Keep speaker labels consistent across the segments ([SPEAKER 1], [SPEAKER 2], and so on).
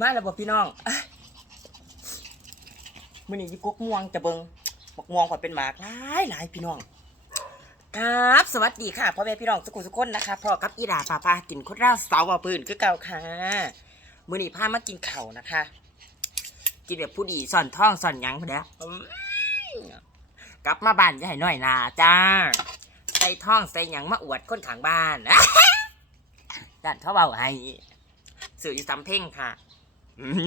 [SPEAKER 1] มาแล้วบ่พี่น้องมื้อนี้ยู่กกม่วงจะเบิงบักม่วงขอเป็นหมากหลายหลายพี่น้องครับสวัสดีค่ะพ่อแม่พี่น้องสุขุสุขคนนะคะพ่อกับอีดาป้าป้ากินคนเราเสาว่าปืนคือเก่าค่ะมื้อนี้พามากินเข่านะคะ กินแบบผู้ดีส่อนท้องส่อนยังพอดีกลับมาบ้านจะให้หน่อยนาจ้าใส่ท้องใส่ยังมาอวดคนข้างบ้านด้านเขาเบาให้ สื่ออยู่สำเพ่งค่ะอืม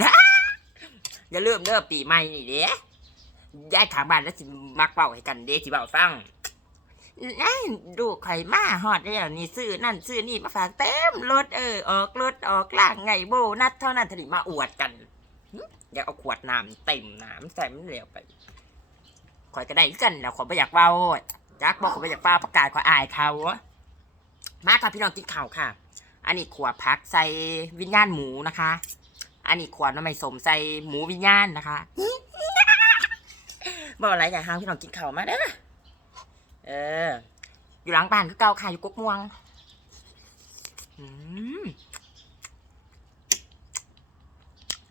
[SPEAKER 1] อย่าลืมเด้อปีใหม่นี่เด้ย้ายทางบ้านแล้วสิมักเบาให้กันเด้สิเบาฟังนั่นดูไข่มาฮอดแล้วนี่ซื้อนั่นซื้อนี่มาฝากเต็มรถเออออกรถออกล่างไงโบนัดเท่านั้นทนีมาอวดกันอยากเอาขวดน้ำเต็มน้ำใส่มันเหลวไปข่อยก็ได้กันแล้วขอไม่อยากเบาจักบอกขอไม่อยากเบาประกาศขออายเขามาค่ะพี่น้องกินข้าวค่ะ อันนี้ขวพักใส่วิญญาณหมูนะคะ อันนี้ขวน้ำไม่สมใส่หมูวิญญาณนะคะบอกอะไรอย่างห้างพี่น้องกินข้าวมาเด้อเออ อยู่หลังบ้านคือเก่าค่ะอยู่กกม่วงอืม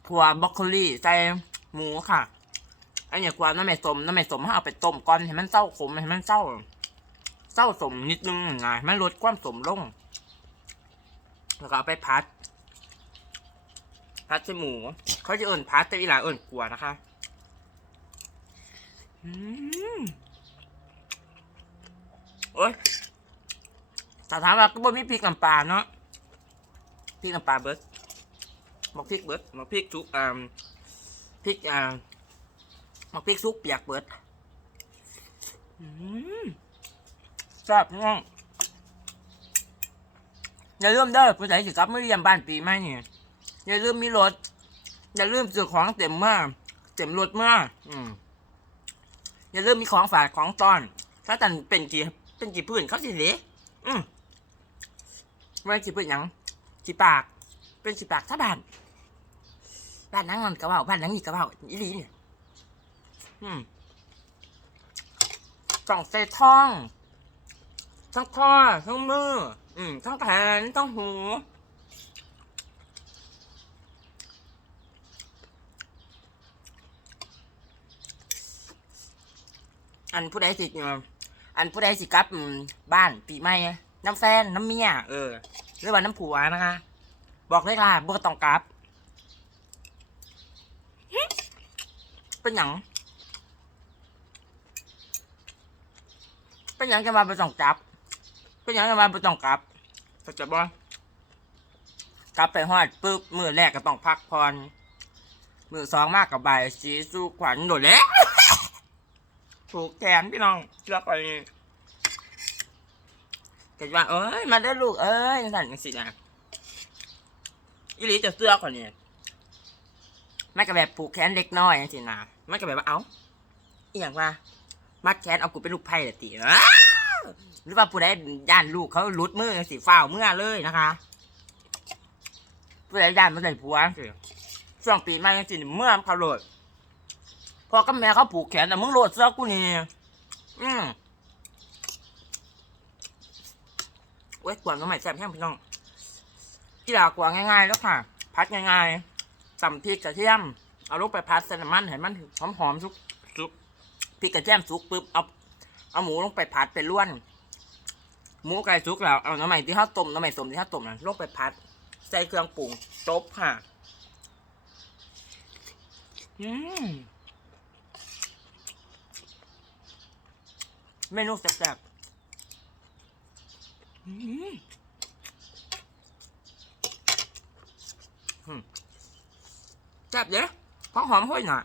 [SPEAKER 1] ขวบรอกโคลีใส่หมูค่ะอันนี้ขวน้ำไม่สมน้ำไม่สมให้เอาไปต้มก่อนให้มันเศร้าขมให้มันเศร้าเศร้าสมนิดนึงไงมันลดความสมลง แล้วก็เอาไปพัด พัดใส่หมู เขาจะเอิ่นพัดแต่อีหลาเอิ่นกลัวนะคะอืมโอ้ยถ้าถามว่าก็บ่มีพริกน้ำปลาเนาะพริกน้ำปลาเบิร์ดมักพริกเบิร์ดมักพริกซุกอ่าพริกอ่ามักพริกซุกเปียกเบิร์ดอืมแซ่บน้อง อย่าลืมเด้อผู้ใดสิกลับมาเยี่ยมบ้านปีใหม่นี่อย่าลืมมีรถ อย่าลืมซื้อของเต็มเมื่อเต็มรถเมื่ออืมอย่าลืมมีของฝากของตอน ถ้าตันเป็นกี่เป็นกี่พื้นเขาสิเหลอืมไม่กี่พื้นหยังกี่ปาก เป็นกี่ปากถ้าบ้านบ้านนั่งนอนกระเป๋าบ้านนั่งนี่กระเป๋าอีหลีเนี่ยอืมจ่องใส่ท้องทั้งคอทั้งมือ อืมทั้งแขนทั้งหู อันผู้ใดสิอันผู้ใดสิกลับบ้านปีใหม่น้ำแฟนน้ำเมียเออหรือว่าน้ำผัวนะคะ บอกเลยค่ะบ่ต้องกลับ เป็นหยังเป็นหยังจะมาบ่ต้องกลับ เป็ยังจะมาบ่ต้องกลับเข้าใจบ่กลับไปฮอดปึ๊บมือแรกก็ต้องพักผ่อนมือสองมากกับใบสีสู้ขวัญโดดแล้วถูกแขนพี่น้องเชือไปก็ว่าเอ้ยมาได้ลูกเอ้ยสั่นสินะอีหลีจะเสื้อกว่านี้ไม่ก็แบบผูกแขนเล็กน้อยสินะไม่ก็แบบว่าเอ้าอีหยังว่ามัดแขนเอากูเป็นลูกไพ่ละตีอ้ หรือว่าผู้ใดย่านลูกเขาลุดมือสิฝ้าวเมื่อเลยนะคะผู้ใดย่านมันใส่ผัวสิช่วงปีใหม่สิเมื่อเขาโหลดพอกับแม่เขาผูกแขนแต่มึงโหลดเสื้อกูนี่อืมเว้ยกวนน้องใหม่แซ่บแห้งพี่น้องที่ดากวางง่ายๆแล้วค่ะ พัดง่ายๆตำพริกกระเทียม เอาลูกไปพัดใส่น้ำมันให้มันหอมๆสุกสุกพริกกระเทียมสุกปุ๊บเอา เอาหมูลงไปผัดไปล้วน หมูไก่สุกแล้วเอาน้ำใหม่ที่ข้าวต้มน้ำใหม่สมที่ข้าวต้มนะลงไปผัด ใส่เครื่องปรุงจบค่ะอืมเมนูแซ่บๆอืมแซ่บเยอะหอมหอมห้อยหน่อย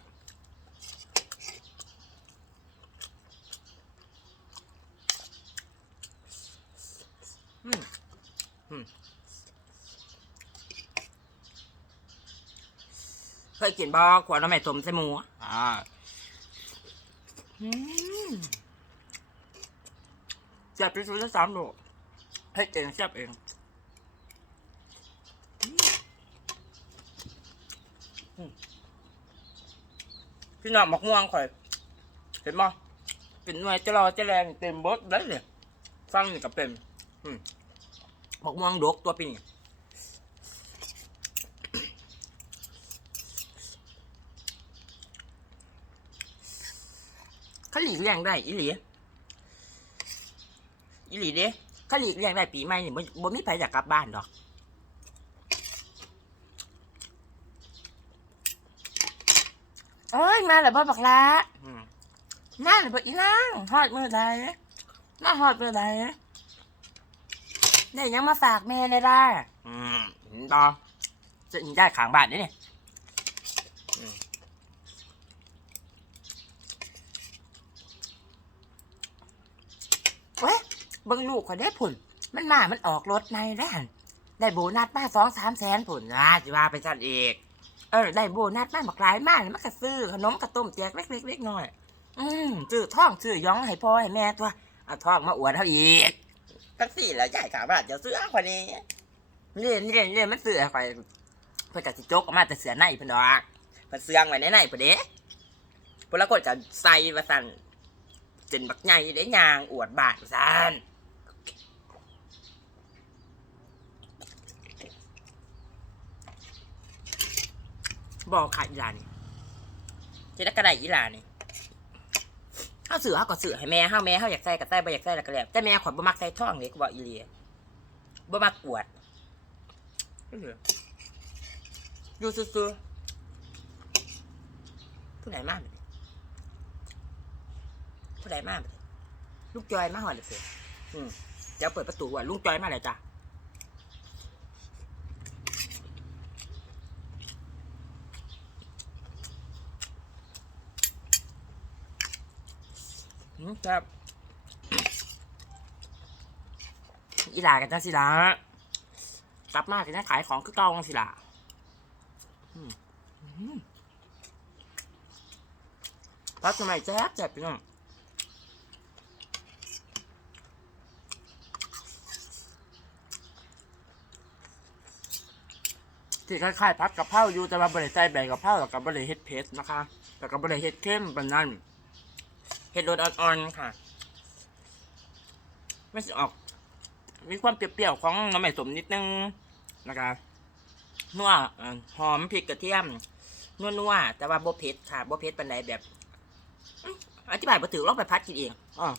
[SPEAKER 1] อืมอืม เคยกินบ่ขวดน้ำแม่ต้มใส่หมูอ่าอืมแซ่บที่สุดในสามโลกให้เองแซ่บเองอืมอืมพี่น้องหมกม่วงข่อย เห็นบ่เป็นหน่วยจะรอจะแรงเต็มเบดได้เลยฟังนี่ก็เป็นหมกม่วงดกตัวปีนี่ เขาหลีกเลี่ยงได้อีหลีอีหลีเด้เขาหลีกเลี่ยงได้ปีใหม่นี่บ่บ่มีใครอยากกลับบ้านดอกโอ้ยมาแล้วบ่บักละอืมมาแล้วบ่อีนางฮอดมื้อใดมาฮอดมื้อใดได้หยังมาฝากแม่ได้ล่ะอืมดอจะได้ข้างบ้านนี่นี่อืมเว้ย เบิ่งลูกข่อยได้ผุนมันมามันออกรถในได้หันได้โบนัสมาสองสามแสนผุนนะสิว่าไปสั่นอีกเออได้โบนัสมาบักหลายมากมันก็ซื้อขนมกระต้มแจกเล็กๆเล็กน้อย อืมซื้อท่องซื้อย้องให้พ่อให้แม่ตัวเอาท่องมาอวดเขาอีกตั้งสี่แล้วใหญ่ขาบาทจะซื้อคนนี้นี่นี่นี่มันซื้อให้ข่อยเพื่อจะสิจกออกมาแต่เสือในเพิ่นดอกเพิ่นเสืองไว้ในในเพิ่นเด้พวกละคนจะใส่ว่าสั่นจนบักใหญ่ได้ยางอวดบาทสั่น บอกขายอีหลานี่จะได้กระไดอีหลานี่เขาเสือเขาก็สื่อให้แม่เขาแม่เขาอยากใส่ก็ใส่บ่อยากใส่แล้วก็แล้วแต่แม่ขอยบ่มักใส่ท่องเลยก็บอกอีเลียบ่มักอวดอยู่ซื่อๆผู้ใดมากเลยผู้ใดมากเลยลูกจอยมาหอดเลยเสิอืมเดี๋ยวเปิดประตูว่าลุงจอยมาเลยจ้ะ ครับอีหลากันจังสิละกลับมากันนะขายของคือเก่าจังสิละพักสมัยแจ๊บแจ๊บพี่น้องที่คล้ายๆพัดกะเพราอยู่แต่ว่าบริใส่ใบกะเพราแล้วก็บบริเฮ็ดเพสนะคะ แต่ก็บบริเฮ็ดเข้มปานนั้น เห็ดรสอ่อนๆค่ะ ไม่ใช่ออก มีความเปรี้ยวๆของน้ำมันสมนิดนึงนะคะนัวหอมพริกกระเทียมนัวๆแต่ว่าโบเผ็ดค่ะโบเผ็ดปันใดแบบอธิบายมาถือลองไปพัดกินเองอ๋อ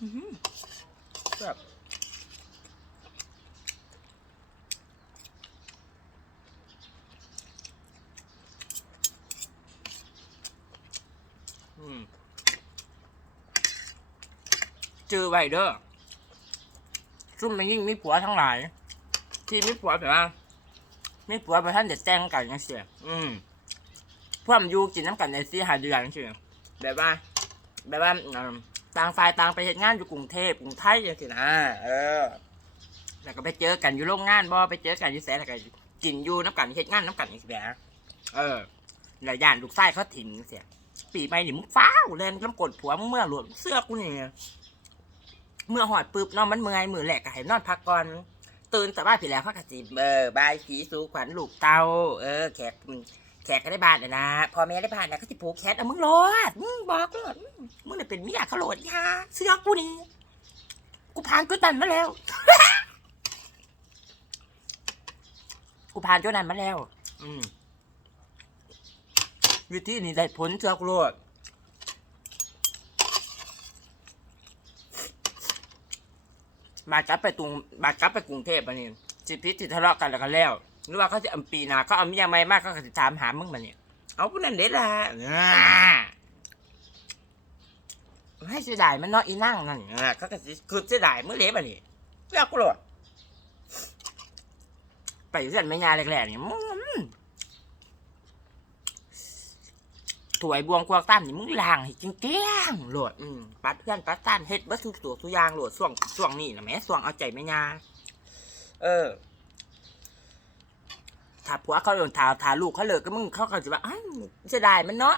[SPEAKER 1] อือหือแบบอืม จือไวเด้อซุ่มมันยิ่งมีผัวทั้งหลาย ที่มีผัวแบบว่ามีผัวไปท่านเด็ดแจ้งกันยังเสียอืมพวกมอยู่กินน้ำกันในซีหาเดือนเสียแบบว่า แบบว่าต่างฝ่ายต่างไปเฮ็ดงานอยู่กรุงเทพกรุงไทยอย่างสินะเออ แล้วก็ไปเจอกันอยู่โรงงานบ่ไปเจอกันอยู่แสนแล้วก็กินอยู่น้ำกันเฮ็ดงานน้ำกันอย่างสิแบบเออแล้วย่านลูกชายเขาถิ่นเสียปีใหม่นี่มึงฟ้าวเล่นน้ำกดผัวมึงเมื่อหลวมเสื้อกูนี่ย เมื่อหอดปุ๊บนอนมันเมื่อยมือแหลกก็ให้นอนพักก่อนตื่นแต่บ้านพี่แล้วพักกะจิเออบายสีสูขวัญลูกเตาเออแขกแขกก็ได้บ้านเลยนะพอแม่ได้บ้านนะเขาจะผูกแคทเอามึงโหลดมึงบอกโลดมึงเนี่ยเป็นเมียเขาโหลดยาเสื้อกูนี่กูผ่านจุดนั้นมาแล้ว กูผ่านจุดนั้นมาแล้ว อืมวิธีนี้ได้ผลเสื้อกูโลด บาดกลับไปกรุงบาดกลับไปกรุงเทพอันนี้สิพิษสิทะเลาะกันแล้วก็แล้วหรือว่าเขาจะอำปีนาเขาเอามียังไงมากเขาจะถามหามึงมาเนี่ยเอาผู้นั้นเด็ดละให้เสียดายมันนาะอีนั่งนั่นเขาก็คือเสียดายเมื่อเล็บอันนี้เพื่อกูหรอไปอยู่เส้นไม่ยาแรกๆนี่มึง ถวยบวงควงตั้มนี่มึงล้างให้จริงเกี้ยงโหลดอืมปัดเพื่อนปัดต้านเฮ็ดวัตถุตัวทุกอย่างโหลดส่วงส่วงนี่นะแม่ส่วงเอาใจไม่ยาเออถ้าผัวเขาโดนถาถาลูกเขาเลิกก็มึงเขาก็จะว่าอ้าวเสียดายมันเนาะ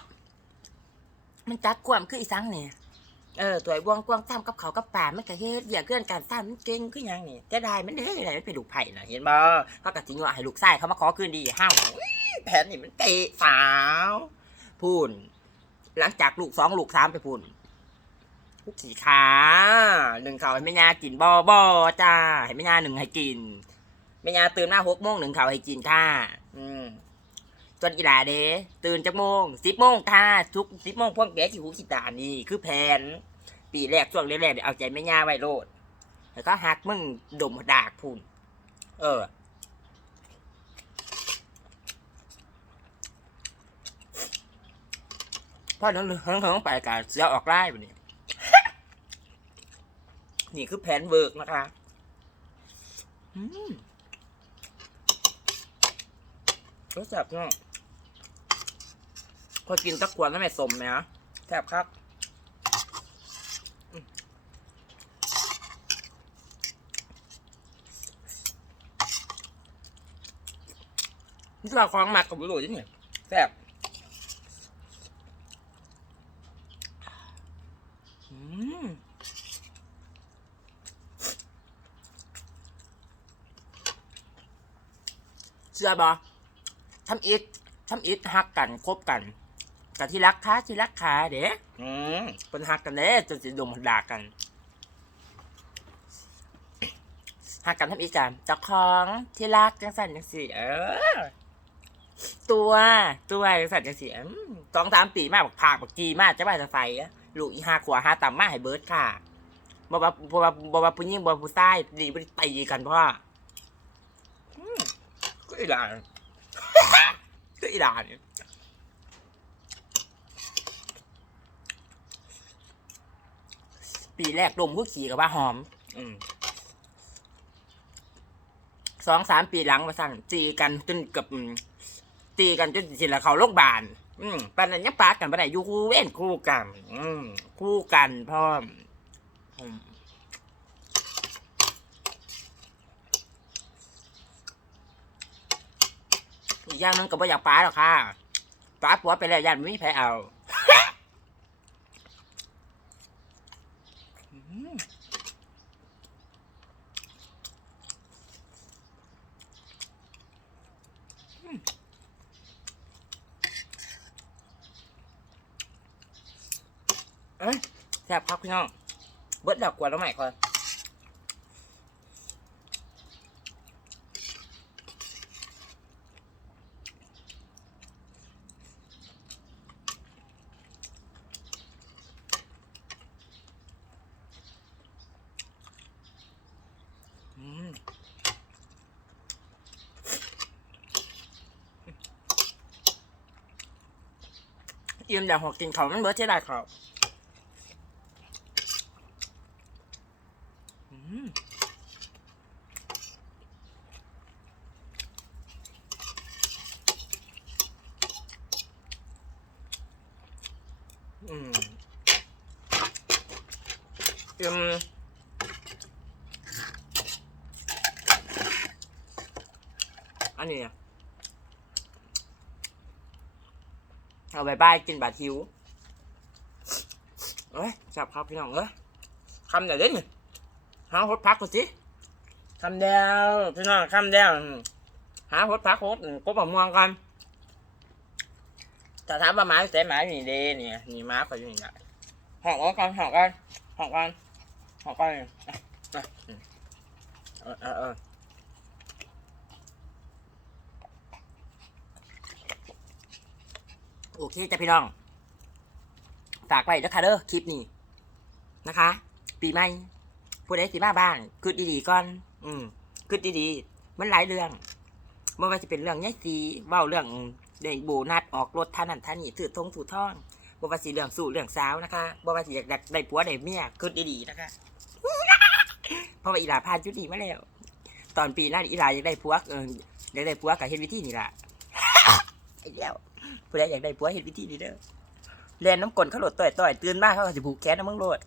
[SPEAKER 1] มันจักความคืออีสังเนี่ยเออตัวไอ้บวงกวางตามกับเขากับป่ามันก็เฮ็ดอย่าเกินการตามมันเก่งคือหยังนี่เสียดายมันเด้อะไรมันเป็นลูไผ่น่ะเห็นบ่เขาก็สิงว่าให้ลูกชายเขามาขอคืนดีห้าวแผนนี่มันเตะสาว พูนหลังจากลูกสองลูกสามไปพูนลูกสี่ขาหนึ่งเขาให้แม่ยากินบ่บ่จ้าให้แม่ยาหนึ่งให้กินแม่ยาตื่นมาหกโมงหนึ่งเขาให้กินค่ะ อืมจนอีหลาเด้ตื่นจากโมงสิบโมงค่ะทุกสิบโมงพวกแกขี้หูขี้ตานี่คือแผน ปีแรกช่วงแรกๆเนี่ยเอาใจไม่ย่าไว้โลดแล้วก็หักมึงดมดากพูนเออ พอทั้งทั้งทั้งไปการเสียออกไล่แบบนี้นี่คือแผนเวิร์กนะคะรสแซ่บเนาะพอกินตะกวนแล้วไม่สมไหมฮะแซ่บครับนี่เราของหมักกับบุหรี่ที่นี่แซ่บอืม เชื่อบอทำอิดทำอิดฮักกันคบกันกับที่รักค้าที่รักค้าเด้อืมเป็นฮักกันเด้จนสิดมด่ากันฮักกันทำอิดกันเจ้าของที่รักจังสันจังสีเออ ตัวตัวจังสันจังสีอืมสองสามปีมากบักผากบักจีมากจะว่าจะใส่อะลูกอีห้าขวาห้าต่ำมากให้เบิร์ดค่ะบ่ว่าบ่ว่าบ่ว่าผู้หญิงบ่ว่าผู้ชายดีบ่ได้ตีกันเพราะว่าอืม ก็อีด่านก็อีด่านเนี่ยปีแรกดมผู้ขี่กับว่าหอม อืมสองสามปีหลังมาสั่งตีกันจนเกับอืมตีกันจนสิละเขาโรงพยาบาลอืมปานนั้นยังปากันบ่ได้อยู่คู่เว้นคู่กัน อืมคู่กันพร้อ อีกอย่างหนึงก็บ่อยากป้าหรอกค่ะป้าปัวไปแล้วยันไม่มีใครเอาเอ้ยแซ่บครับพี่น้องเบิดดอกกวนแล้วใหม่ก่อน อืม อิ่มแต่หัวกินเขาวมันเบิร์ดใช่ได้ครับอืมอืมอิ่มอันนี้อะ เอาบายบายกินบาดทิวเอ้ยจับครับพี่น้องเอ้ยคำเดียวเด้นี่หาหดพักกูสิคำเดียวพี่น้องคำเดียวหาหดพักหดกบมะม่วงกันแต่ถามว่าหมาใส่หมาอยู่นี่เด้นี่นี่หมาเขาอยู่นี่แหละหอกกันหอกกันหอกกันหอกกันเออเออเออ โอเคจ้ะพี่น้อง ฝากไว้แล้วค่ะเด้อคลิปนี้นะคะ ปีใหม่ผู้ใดสิมาบ้านคิดดีๆก่อน อืมคิดดีๆ มันหลายเรื่องไม่ว่าจะเป็นเรื่องยายสีเว้าเรื่องเด็กโบนัสออกรถท่านันท่านี่ถือทงถือท่องบ่ว่าสิเรื่องสู่เรื่องสาวนะคะบ่ว่าสิอยากได้ผัวได้เมียคิดดีๆนะคะเพราะว่าอีหลาพานจุดนี้มาแล้ว ตอนปีหน้าอีหลาอยากได้ผัวเอออยากได้ผัวกับเฮ็ดวิธีนี่ล่ะไอ้เดียว ผู้ใดอยากได้ผัวเห็นวิธีนี้เด้อแรียนน้ำกลนเขาโหลดต่อยต่อยตื่นมากเขาก็จะผูกแขนน้ำมึงโหลด